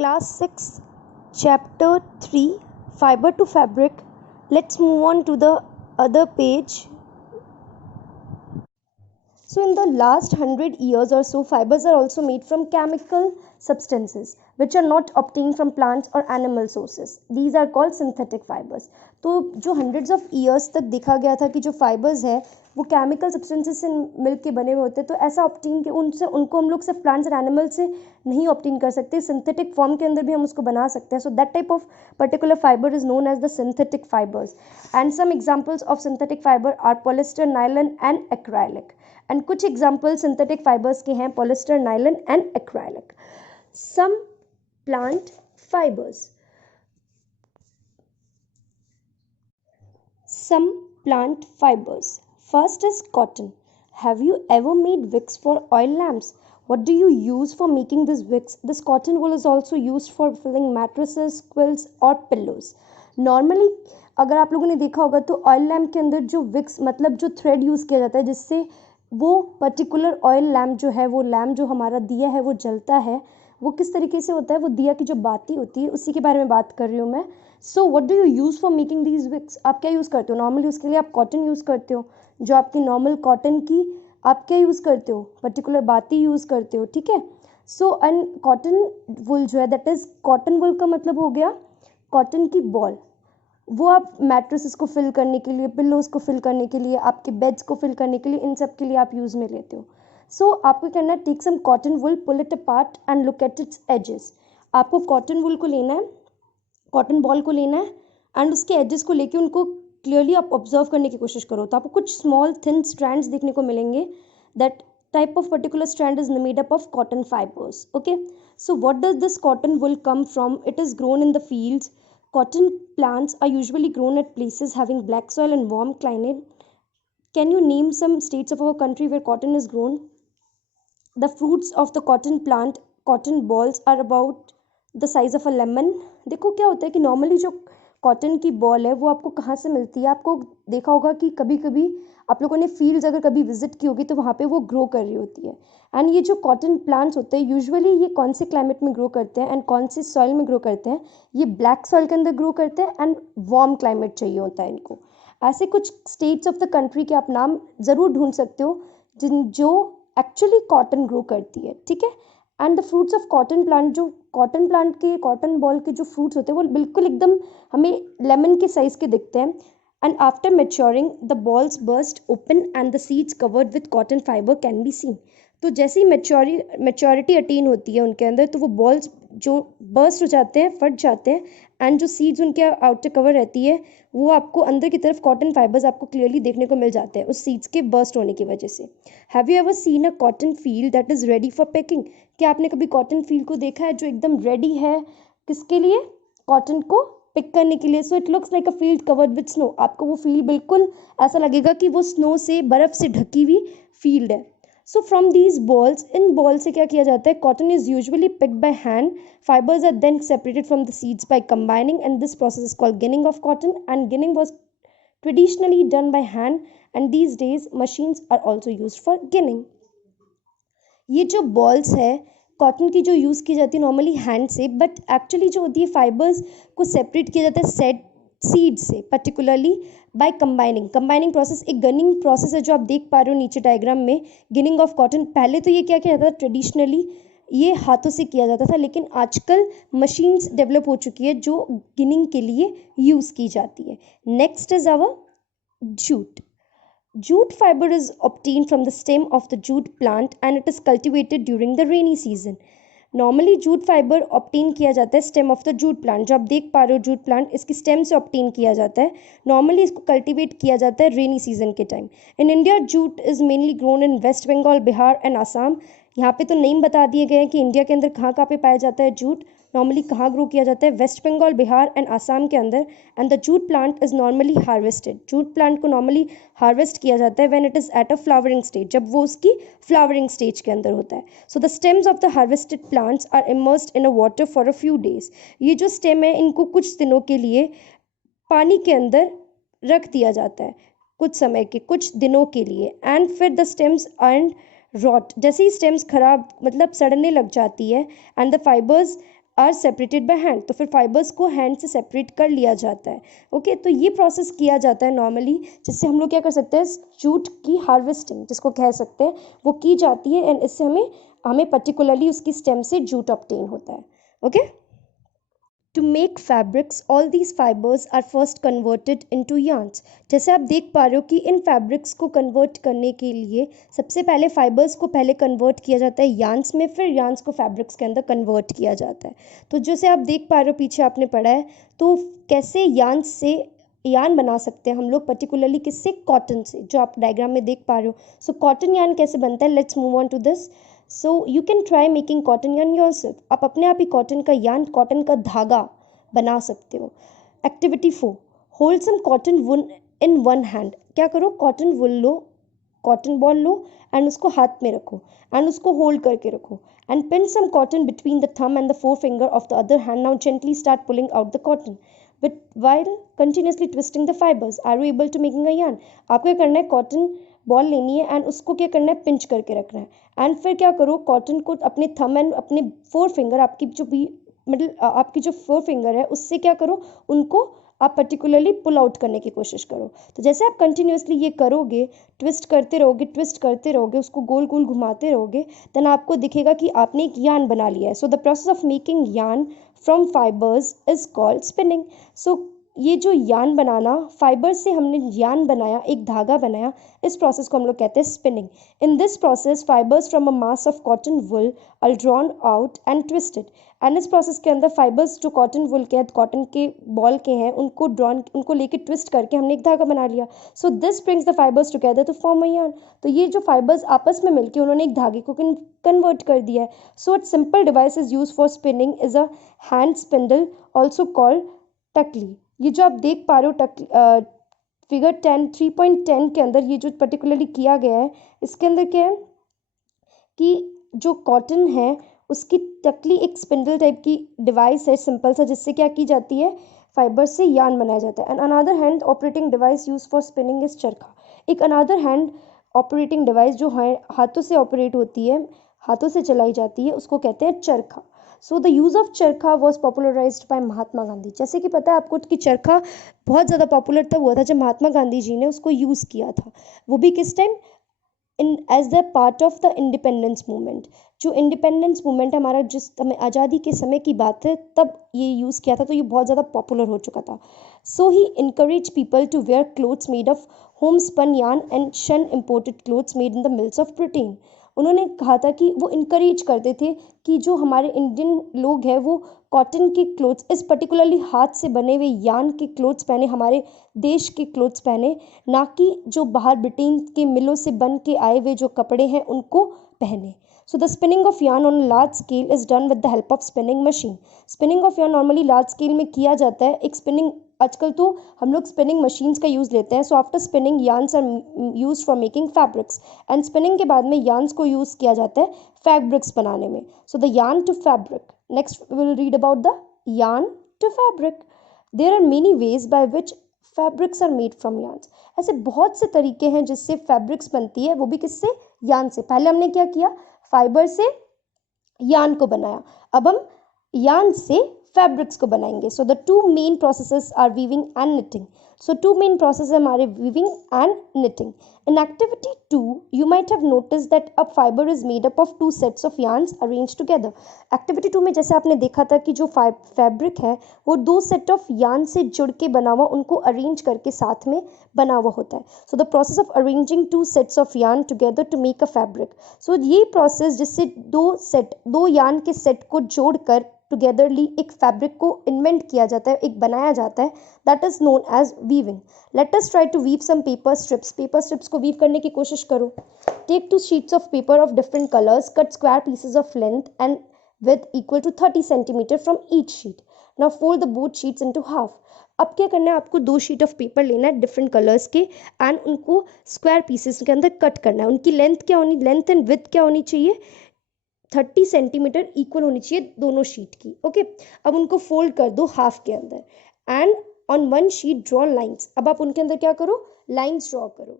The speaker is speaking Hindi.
Class 6, Chapter 3, Fiber to Fabric. Let's move on to the other page. So in the last 100 years or so, fibers are also made from chemical substances which are not obtained from plants or animal sources. These are called synthetic fibers. तो जो hundreds of years तक देखा गया था कि जो fibers है वो chemical substances से मिल के बने हुए होते हैं, तो ऐसा obtain के उनको हम लोग सिर्फ plants और animals से नहीं obtain कर सकते, synthetic form के अंदर भी हम उसको बना सकते हैं. So that type of particular fiber is known as the synthetic fibers. And some examples of synthetic fiber are polyester, nylon and acrylic. And कुछ एग्जाम्पल सिंथेटिक फाइबर्स के हैं polyester, nylon and acrylic. Some plant fibres. Some plant fibres. First is cotton. Have you ever made wicks for oil lamps? What do you use for making this wicks? This cotton wool is also used for filling mattresses, quilts or pillows. Normally अगर आप लोगों ने देखा होगा तो ऑयल लैम्प के अंदर जो विक्स मतलब जो थ्रेड यूज़ किया जाता है जिससे वो पर्टिकुलर ऑयल लैम्प जो है, वो लैम्प जो हमारा दिया है वो जलता है, वो किस तरीके से होता है, वो दिया की जो बाती होती है उसी के बारे में बात कर रही हूँ मैं. So what do you use for making these wicks? आप क्या यूज़ करते हो नॉर्मली? उसके लिए आप कॉटन यूज़ करते हो, जो आपकी नॉर्मल कॉटन की आप क्या यूज़ करते हो, पर्टिकुलर बाती यूज़ करते हो. ठीक है. सो एंड कॉटन वुल जो है दैट इज़, कॉटन वुल का मतलब हो गया कॉटन की बॉल. वो आप मैट्रेसेस को फिल करने के लिए, पिल्लोज़ को फिल करने के लिए, आपके बेड्स को फिल करने के लिए, इन सब के लिए आप यूज़ में लेते हो. सो आपको करना है, take some cotton wool, pull it apart and look at its edges. आपको कॉटन वुल को लेना है, कॉटन बॉल को लेना है एंड उसके एजेस को लेके उनको क्लियरली आप ऑब्जर्व करने की कोशिश करो. तो आपको कुछ स्मॉल थिन स्ट्रैंड्स देखने को मिलेंगे. That type of particular strand is made up of cotton fibers. Okay, so what does this cotton wool come from? It is grown in the fields. Cotton plants are usually grown at places having black soil and warm climate. Can you name some states of our country where cotton is grown? The fruits of the cotton plant, cotton balls, are about the size of a lemon. देखो क्या होता है कि नॉर्मली जो कॉटन की बॉल है वो आपको कहाँ से मिलती है. आपको देखा होगा कि कभी कभी आप लोगों ने फील्ड्स अगर कभी विजिट की होगी तो वहाँ पे वो ग्रो कर रही होती है. एंड ये जो कॉटन प्लांट्स होते हैं यूजुअली ये कौन से क्लाइमेट में ग्रो करते हैं एंड कौन से सॉइल में ग्रो करते हैं? ये ब्लैक सॉइल के अंदर ग्रो करते हैं एंड वार्म क्लाइमेट चाहिए होता है इनको. ऐसे कुछ स्टेट्स ऑफ द कंट्री के आप नाम ज़रूर ढूंढ सकते हो जो एक्चुअली कॉटन ग्रो करती है. ठीक है. And the fruits of cotton plant, जो कॉटन प्लांट के, कॉटन बॉल के जो फ्रूट्स होते हैं वो बिल्कुल एकदम हमें लेमन के साइज़ के दिखते हैं. And after maturing the balls burst open and the seeds covered with cotton fibre can be seen. तो जैसे ही मेच्योरिटी अटेन होती है उनके अंदर तो वो बॉल्स जो बर्स्ट हो जाते हैं, फट जाते हैं एंड जो सीड्स उनके आउटर कवर रहती है वो आपको अंदर की तरफ कॉटन फाइबर्स आपको क्लियरली देखने को मिल जाते हैं उस सीड्स के बर्स्ट होने की वजह से. Have you ever seen a cotton field that is ready for packing? क्या आपने कभी कॉटन फील्ड को देखा है जो एकदम रेडी है किसके लिए? कॉटन को पिक करने के लिए. So it looks like a field covered with snow. आपको वो फील्ड बिल्कुल ऐसा लगेगा कि वो स्नो से, बर्फ़ से ढकी हुई फील्ड है. सो फ्रॉम दीज बॉल्स, इन बॉल से क्या किया जाता है? Cotton is usually picked by hand. Fibres are then separated from the seeds by combining and this process is called ginning of cotton. And ginning was traditionally done by hand and these days machines are also use for ginning. ये जो बॉल्स है कॉटन की जो यूज़ की जाती है नॉर्मली हैंड से, बट एक्चुअली जो होती है फाइबर्स को सेपरेट किया जाता है सेट सीड से, particularly by combining. Combining process एक गनिंग प्रोसेस है जो आप देख पा रहे हो नीचे डायग्राम में. गिनिंग ऑफ कॉटन, पहले तो ये क्या किया जाता था? ट्रेडिशनली ये हाथों से किया जाता था, लेकिन आजकल मशीन्स डेवलप हो चुकी है जो गिनिंग के लिए यूज़ की जाती है. Next is our jute. Jute fiber is obtained from the stem of the jute plant and it is cultivated during the rainy season. Normally jute fiber obtain किया जाता है stem of the jute plant. जो आप देख पा रहे हो jute plant, इसकी stem से obtain किया जाता है. Normally इसको cultivate किया जाता है rainy season के time. In India jute is mainly grown in West Bengal, Bihar and Assam. यहाँ पे तो नेम बता दिए गए हैं कि इंडिया के अंदर कहाँ कहाँ पे पाया जाता है जूट. नॉर्मली कहाँ ग्रो किया जाता है? वेस्ट बंगाल, बिहार एंड आसाम के अंदर. And the jute plant is normally harvested. Jute plant को नॉर्मली हार्वेस्ट किया जाता है when it is at a flowering stage, जब वो उसकी फ्लावरिंग स्टेज के अंदर होता है. So the stems of the harvested plants are immersed in a water for a few days. ये जो स्टेम है इनको कुछ दिनों के लिए पानी के अंदर रख दिया जाता है, कुछ समय के, कुछ दिनों के लिए. एंड फिर द स्टेम्स एंड रॉट, जैसे ही स्टेम्स खराब मतलब सड़ने लग जाती है and the fibres are separated by hand, तो फिर फाइबर्स को हैंड से सेपरेट कर लिया जाता है। ओके, तो ये प्रोसेस किया जाता है नॉर्मली, जिससे हम लोग क्या कर सकते हैं, जूट की हार्वेस्टिंग जिसको कह सकते हैं वो की जाती है, एंड इससे हमें हमें पर्टिकुलरली उसकी स्टेम से जूट ऑब्टेन होता है। Okay, To make fabrics, all these fibers are first converted into yarns. जैसे आप देख पा रहे हो कि इन फैब्रिक्स को कन्वर्ट करने के लिए सबसे पहले फाइबर्स को पहले कन्वर्ट किया जाता है यार्न्स में, फिर यार्न्स को फैब्रिक्स के अंदर कन्वर्ट किया जाता है। तो जैसे आप देख पा रहे हो, पीछे आपने पढ़ा है, तो कैसे यार्न्स से यार्न बना सकते हैं हम लोग, पर्टिकुलरली किससे, कॉटन से, जो आप डायग्राम में देख पा रहे हो। सो कॉटन यार्न कैसे बनता है, let's move on to this. So you can try making cotton yarn yourself. आप अपने आप ही कॉटन का यार्न, कॉटन का धागा बना सकते हो। Activity 4, hold some cotton wool in one hand. क्या करो, कॉटन वुल लो, कॉटन बॉल लो, एंड उसको हाथ में रखो, एंड उसको होल्ड करके रखो, and pin some cotton between the thumb and the four finger of the other hand. Now gently start pulling out the cotton with while continuously twisting the fibres. Are you able to making a yarn? आपको क्या करना है, कॉटन बॉल लेनी है एंड उसको क्या करना है, पिंच करके रखना है, एंड फिर क्या करो, कॉटन को अपने थंब एंड अपने फोर फिंगर, आपकी जो भी मिडिल, आपकी जो फोर फिंगर है उससे क्या करो, उनको आप पर्टिकुलरली पुल आउट करने की कोशिश करो। तो जैसे आप कंटिन्यूसली ये करोगे, ट्विस्ट करते रहोगे, ट्विस्ट करते रहोगे, उसको गोल गोल घुमाते रहोगे, देन आपको दिखेगा कि आपने एक यार्न बना लिया है। So the process of making yarn from fibres is called spinning. So ये जो यार्न बनाना, फाइबर से हमने यार्न बनाया, एक धागा बनाया, इस प्रोसेस को हम लोग कहते हैं spinning. In this process fibres from a mass of cotton wool are drawn out and twisted. And इस प्रोसेस के अंदर फाइबर्स जो कॉटन वुल के, कॉटन के बॉल के हैं, उनको लेके ट्विस्ट करके हमने एक धागा बना लिया। So this brings the fibres together to form a yarn. तो ये जो फाइबर्स आपस में मिलके उन्होंने एक धागे को कन्वर्ट कर दिया है। So it simple device is use for spinning is a hand spindle, also called takli. ये जो आप देख पा रहे हो फिगर 3.10 के अंदर ये जो पर्टिकुलरली किया गया है, इसके अंदर क्या है कि जो कॉटन है उसकी टकली एक स्पिंडल टाइप की डिवाइस है, सिंपल सा, जिससे क्या की जाती है, फाइबर से यार्न बनाया जाता है। And another hand operating device use for spinning is चरखा। एक अनदर हैंड ऑपरेटिंग डिवाइस जो हाथों से ऑपरेट होती है, हाथों से चलाई जाती है, उसको कहते हैं चरखा। सो द यूज़ ऑफ चरखा was popularised bye Mahatma Gandhi. जैसे कि पता है आपको कि चरखा बहुत ज़्यादा पॉपुलर तब हुआ था जब महात्मा गांधी जी ने उसको यूज़ किया था। वो भी किस time, in as the part of the independence movement. जो इंडिपेंडेंस मूवमेंट हमारा, जिस समय आज़ादी के समय की बात है, तब ये यूज़ किया था, तो ये बहुत ज़्यादा पॉपुलर हो चुका था। So he encourage people to wear clothes made of home spun yarn and shun imported clothes made in the mills of Britain. उन्होंने कहा था कि वो इनकरेज करते थे कि जो हमारे इंडियन लोग हैं वो कॉटन के क्लोथ्स, इस पर्टिकुलरली हाथ से बने हुए यार्न के क्लोथ्स पहने, हमारे देश के क्लोथ्स पहने, ना कि जो बाहर ब्रिटेन के मिलों से बन के आए हुए जो कपड़े हैं उनको पहने। So the spinning of yarn on a large scale is done with the help of spinning machine. Spinning of yarn normally large scale में किया जाता है। एक स्पिनिंग, आजकल तो हम लोग स्पिनिंग मशीन्स का यूज़ लेते हैं। So after spinning yarns are used for making fabrics, and spinning के बाद में yarns को यूज़ किया जाता है फैब्रिक्स बनाने में। So the yarn to fabric. Next we will read about the yarn to fabric. There are many ways by which fabrics are made from yarns. ऐसे बहुत से तरीके हैं जिससे फैब्रिक्स बनती है, वो भी किससे, यार्न से। पहले हमने क्या किया, फाइबर से यार्न को बनाया, अब हम यार्न से फैब्रिक्स को बनाएंगे। So the two main processes are weaving and knitting. So two main process है हमारे weaving and knitting. In activity 2 you might have noticed that a fiber is made up of two sets of yarns arranged together. Activity 2 में जैसे आपने देखा था कि जो फैब्रिक है वो दो सेट ऑफ यार्न से जुड़ के बना हुआ, उनको अरेंज करके साथ में बना हुआ होता है। So the process of arranging two sets of yarn together to make a fabric. So ये प्रोसेस जिससे दो यार्न के सेट को जोड़कर टुगेदरली एक फैब्रिक को इन्वेंट किया जाता है, एक बनाया जाता है, that is known as weaving. Let us try to weave some paper strips. Paper strips को वीव करने की कोशिश करो। Take 2 sheets of paper of different colours, cut square pieces of length and width equal to 30 centimetre from each sheet. Now fold the both sheets into half. अब क्या करना है, आपको 2 शीट ऑफ पेपर लेना है डिफरेंट कलर्स के, एंड उनको स्क्वायर पीसेस के अंदर कट करना है। उनकी लेंथ क्या होनी, लेंथ एंड विड्थ क्या होनी चाहिए, 30 सेंटीमीटर इक्वल होनी चाहिए दोनों शीट की। ओके, अब उनको फोल्ड कर दो हाफ के अंदर, and on one sheet draw lines. अब आप उनके अंदर क्या करो, लाइंस ड्रॉ करो।